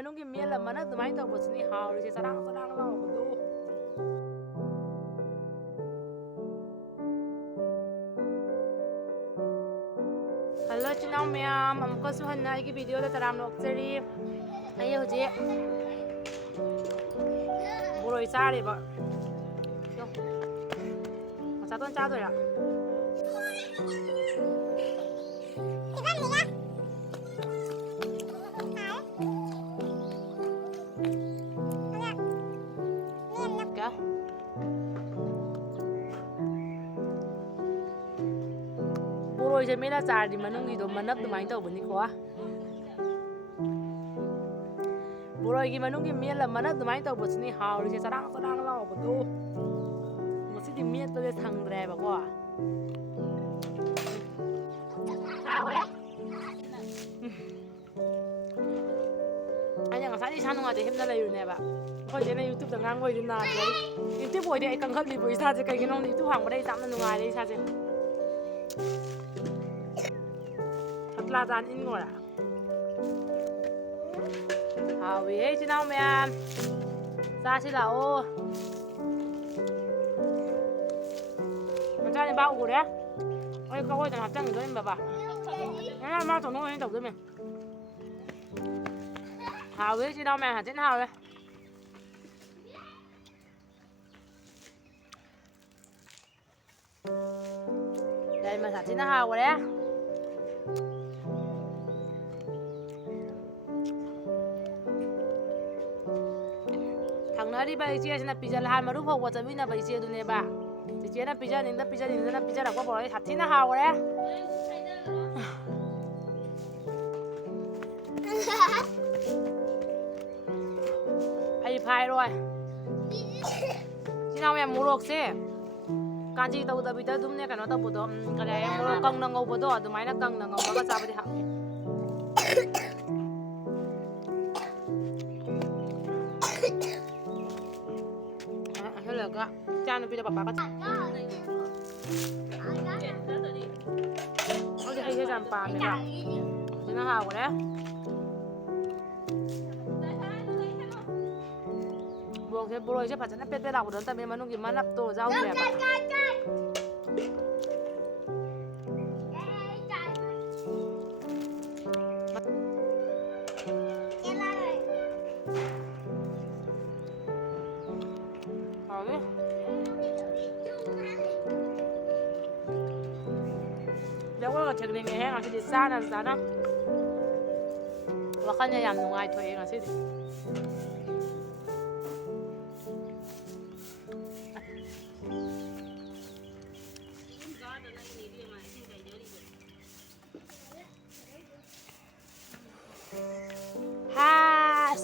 ꯃꯅꯨꯡꯒꯤ ꯃꯦꯜ ꯑꯃꯅ ꯑꯗꯨꯃꯥꯏꯅ ꯇꯧꯕꯁꯤꯅꯤ ꯍꯥꯎꯔꯤꯁꯦ ꯆꯔꯥꯡ ꯆꯔꯥꯡ ꯂꯥꯎꯕꯗꯨ ꯍꯜꯂꯣ ꯏꯆꯤꯜ ꯏꯅꯥꯎ ꯃꯌꯥꯝ ꯑꯃꯨꯛꯀꯁꯨ ꯍꯟꯅ ꯑꯩꯒꯤ ꯚꯤꯗꯤꯑꯣꯗ ꯇꯔꯥꯝꯅ ꯑꯣꯛꯆꯔꯤ ꯑꯩ ꯍꯧꯖꯤꯛ ꯕꯣꯔꯣꯏ ꯆꯥꯔꯦꯕ ꯃꯆꯥꯇꯣꯟ ꯆꯥꯗꯣꯏꯔꯥ ꯕꯣꯔꯣꯏꯁꯦ ꯃꯦꯠꯂ ꯆꯥꯔꯗꯤ ꯃꯅꯨꯡꯒꯤꯗꯣ ꯃꯅꯞ ꯑꯗꯨꯃꯥꯏꯅ ꯇꯧꯕꯅꯤꯀꯣ ꯕꯣꯔꯣꯏꯒꯤ ꯃꯅꯨꯡꯒꯤ ꯃꯦꯜ ꯑꯃꯅ ꯑꯗꯨꯃꯥꯏꯅ ꯇꯧꯕꯁꯤꯅꯤ ꯍꯥꯎꯔꯤꯁꯦ ꯆꯔꯥꯡ ꯆꯔꯥꯡ ꯂꯥꯎꯕꯗꯨ ꯉꯁꯤꯗꯤ ꯃꯦꯠꯄꯁꯦ ꯁꯪꯗ꯭ꯔꯦꯕꯀꯣ ꯑꯩꯅ ꯉꯁꯥꯏꯗꯤ ꯏꯁꯥ ꯅꯨꯡꯉꯥꯏꯇꯦ ꯍꯤꯞꯅ ꯂꯩꯔꯨꯅꯦꯕ ꯑꯩꯈꯣꯏꯁꯦꯅ ꯌꯨꯇ꯭ꯌꯨꯕꯇ ꯉꯥꯡꯕꯣꯏꯗꯤ ꯅꯥꯗ꯭ꯔꯦ ꯌꯨꯇ꯭ꯌꯨꯕ ꯑꯣꯏꯗꯤ ꯑꯩ ꯀꯟꯈꯠꯂꯤꯕ ꯏꯁꯥꯁꯦ ꯀꯩꯒꯤꯅꯣ ꯌꯨꯇ꯭ꯌꯨꯕ ꯍꯥꯡꯕꯗ ꯑꯩ ꯌꯥꯝꯅ ꯅꯨꯡꯉꯥꯏꯔꯦ ꯏꯁꯥꯁꯦ ꯊꯠꯂꯥꯖꯥꯟ ꯏꯟꯉꯣꯔꯥ ꯍꯥꯎꯏꯍꯦ ꯏꯆꯤꯜ ꯏꯅꯥꯎ ꯃꯌꯥꯝ ꯆꯥꯁꯤ ꯂꯥꯛꯑꯣ ꯃꯆꯥꯅꯤꯄꯥ ꯎꯔꯦ ꯑꯩ ꯀꯛꯑꯣꯏꯗꯅ ꯍꯥꯞꯆꯟꯈꯤꯗꯣꯏꯅꯤ ꯕꯕꯥ ꯃꯥ ꯇꯧꯅꯣ ꯑꯣꯏꯅ ꯇꯧꯗꯣꯏꯅꯦ ꯍꯥꯎꯋꯦ ꯏꯆꯤꯜ ꯏꯅꯥꯎ ꯃꯌꯥꯝ ꯍꯥꯊꯤꯅ ꯍꯥꯎꯋꯦ ꯂꯩꯃ ꯁꯥꯊꯤꯅ ꯍꯥꯎꯈꯔꯦ ꯊꯪꯅꯔꯤꯕ ꯏꯆꯦꯁꯤꯅ ꯄꯤꯖꯜꯍꯥꯟ ꯃꯔꯨ ꯐꯧꯕ ꯆꯠꯃꯤꯟꯅꯕ ꯏꯆꯦꯗꯨꯅꯦꯕ ꯆꯤꯆꯦꯅ ꯄꯤꯖꯅꯤꯡꯗꯅ ꯄꯤꯖꯔꯛꯄ ꯕꯣꯔꯣꯏ ꯁꯥꯊꯤꯅ ꯍꯥꯎꯈꯔꯦ ꯑꯩ ꯐꯥꯏꯔꯣꯏ ꯏꯆꯤꯜ ꯏꯅꯥꯎ ꯃꯌꯥꯝ ꯃꯣꯔꯣꯛꯁꯦ ꯀꯥꯟꯆꯤ ꯇꯧꯗꯕꯤꯗ ꯑꯗꯨꯝꯅꯦ ꯀꯩꯅꯣ ꯇꯧꯕꯗꯣ ꯀꯔꯤ ꯍꯥꯏ ꯃꯣꯔꯣꯛ ꯀꯪꯅ ꯉꯧꯕꯗꯣ ꯑꯗꯨꯃꯥꯏꯅ ꯀꯪꯅ ꯉꯧꯔꯒ ꯆꯥꯕꯗꯤ ꯍꯥꯎꯏ ꯑꯍꯜꯂꯒ ꯏꯆꯥ ꯅꯨꯄꯤꯗ ꯄꯄꯥꯒ ꯍꯧꯖꯤꯛ ꯍꯩꯁꯦ ꯌꯥꯝ ꯄꯥꯝꯃꯦꯕ ꯁꯤꯅ ꯍꯥꯎꯈꯔꯦ ꯕꯣꯔꯣꯏꯁꯦ ꯐꯖꯅ ꯄꯦꯠ ꯄꯦꯠ ꯂꯥꯎꯕꯗꯣ ꯅꯠꯇꯕꯅꯤꯅ ꯃꯅꯨꯡꯒꯤ ꯃꯅꯞꯇꯣ ꯌꯥꯎꯗ꯭ꯔꯦꯕ ꯍꯥꯎꯋꯤ ꯖꯒꯣꯏꯒ ꯊꯦꯡꯅꯤꯡꯉꯦꯍꯦ ꯉꯁꯤꯗꯤ ꯆꯥꯅ ꯋꯥꯈꯜꯁꯦ ꯌꯥꯝ ꯅꯨꯡꯉꯥꯏꯊꯣꯛꯑꯦ ꯉꯁꯤꯗꯤ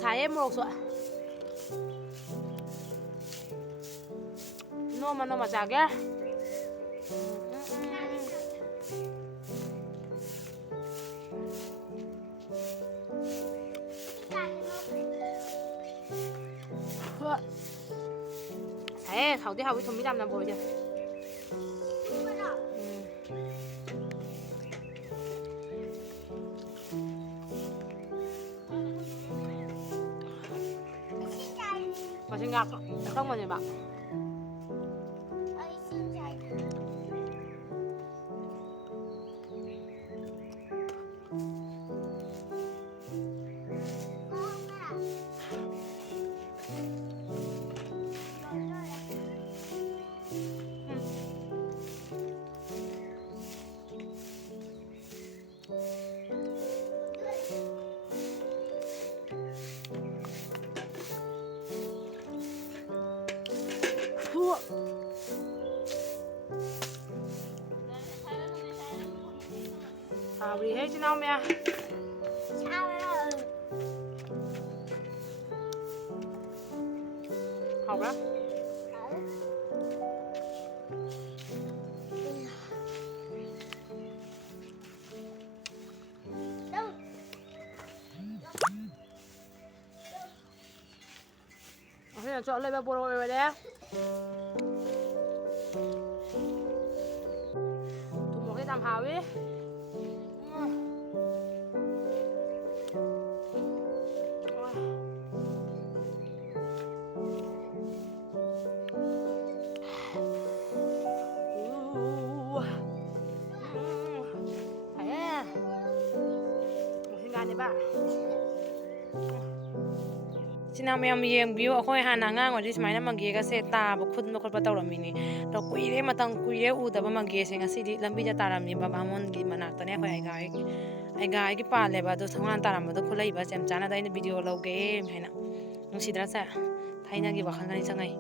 ꯁꯥꯏꯌꯦ ꯃꯣꯔꯣꯛꯁꯨ ꯅꯣꯡꯃ ꯆꯥꯒꯦ ꯁꯥꯏꯌꯦ ꯍꯥꯎꯗꯤ ꯍꯥꯎꯋꯤ ꯊꯨꯝꯃꯤ ꯌꯥꯝꯅ ꯕꯣꯔꯣꯏꯁꯦ ꯃꯁꯤꯡꯒꯥꯛ ꯑꯀꯪꯕꯅꯦꯕ hào hết chứ đâu mẹ học đó thế là chọn lên ba bồ rồi đấy thủ một cái làm hào đi Wow. ꯄꯥꯜꯂꯦꯕ ꯆꯤꯅꯥ ꯃꯌꯥꯝ ꯌꯦꯡꯕꯤꯌꯨ ꯑꯩꯈꯣꯏ ꯍꯥꯟꯅ ꯑꯉꯥꯡ ꯑꯣꯏꯔꯗꯤ ꯁꯨꯃꯥꯏꯅ ꯃꯪꯒꯦꯒꯁꯦ ꯇꯥꯕ ꯈꯨꯟꯕ ꯈꯣꯠꯄ ꯇꯧꯔꯝꯃꯤꯅꯤ ꯑꯗꯣ ꯀꯨꯏꯔꯦ ꯃꯇꯝ ꯀꯨꯏꯔꯦ ꯎꯗꯕ ꯃꯪꯒꯦꯁꯦ ꯉꯁꯤꯗꯤ ꯂꯝꯕꯤꯗ ꯇꯥꯔꯝꯃꯤꯕ ꯕꯥꯃꯣꯟꯒꯤ ꯃꯅꯥꯛꯇꯅꯦ ꯑꯩꯈꯣꯏ ꯑꯩꯒꯥꯒꯤ ꯄꯥꯜꯂꯦꯕ ꯑꯗꯣ ꯊꯣꯡꯒꯥꯟ ꯇꯥꯔꯝꯕꯗꯣ ꯈꯨꯠꯂꯩꯕ ꯌꯥꯝ ꯆꯥꯅꯗ ꯑꯩꯅ ꯚꯤꯗꯤꯑꯣ ꯂꯧꯒꯦ ꯍꯥꯏꯅ ꯅꯨꯡꯁꯤꯗ꯭ꯔꯥꯁꯦ ꯊꯥꯏꯅꯒꯤ ꯋꯥꯈꯜꯒꯅꯤ ꯆꯪꯉꯩ